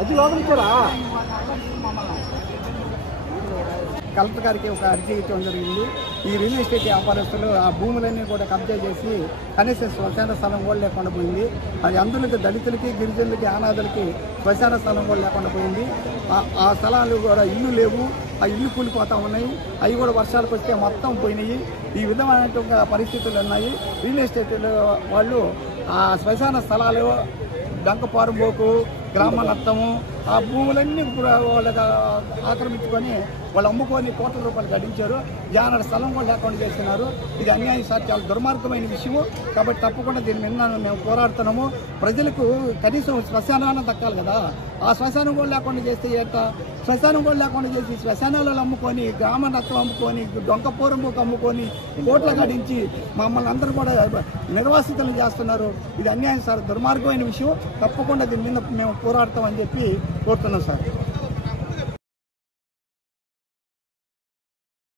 అది లోపల కూడా కలెక్టర్ గారికి ఒక అర్జీ ఇవ్వడం జరిగింది. ఈ రియల్ ఎస్టేట్ వ్యాపారస్తులు ఆ భూములన్నీ కూడా కబ్జా చేసి కనీసం శ్మశాన స్థలం కూడా లేకుండా పోయింది. అది అందరికీ దళితులకి, గిరిజనులకి, అనాథలకి శ్మశాన స్థలం కూడా లేకుండా పోయింది. ఆ స్థలాలు కూడా ఇల్లు లేవు, ఆ ఇల్లు కూలిపోతూ ఉన్నాయి. అవి కూడా వర్షాలకు వస్తే మొత్తం పోయినాయి. ఈ విధమైనటువంటి పరిస్థితులు ఉన్నాయి. రియల్ ఎస్టేట్ వాళ్ళు ఆ శ్మశాన స్థలాలు డంకపారుబోకు, గ్రామ నత్తము, ఆ భూములన్నీ వాళ్ళకి ఆక్రమించుకొని వాళ్ళు అమ్ముకొని కోట్ల రూపాయలు గడించారు. జానడ స్థలం కూడా లేకుండా చేస్తున్నారు. ఇది అన్యాయం సార్, చాలా దుర్మార్గమైన విషయము. కాబట్టి తప్పకుండా దీని మీద మేము పోరాడుతున్నాము. ప్రజలకు కనీసం శ్మశానాన్ని దక్కాలి కదా. ఆ శ్మశానం కూడా లేకుండా చేస్తే ఏంట? శ్మశానం కూడా లేకుండా చేసి శ్మశానాలను అమ్ముకొని, గ్రామ నత్తం అమ్ముకొని, డొంకపోరంబోకు అమ్ముకొని కోట్ల గడించి మమ్మల్ని అందరూ కూడా నిర్వాసితులు చేస్తున్నారు. ఇది అన్యాయం సార్, దుర్మార్గమైన విషయం. తప్పకుండా దీని మీద మేము పోరాడతామని చెప్పి కోరుతున్నాం సార్.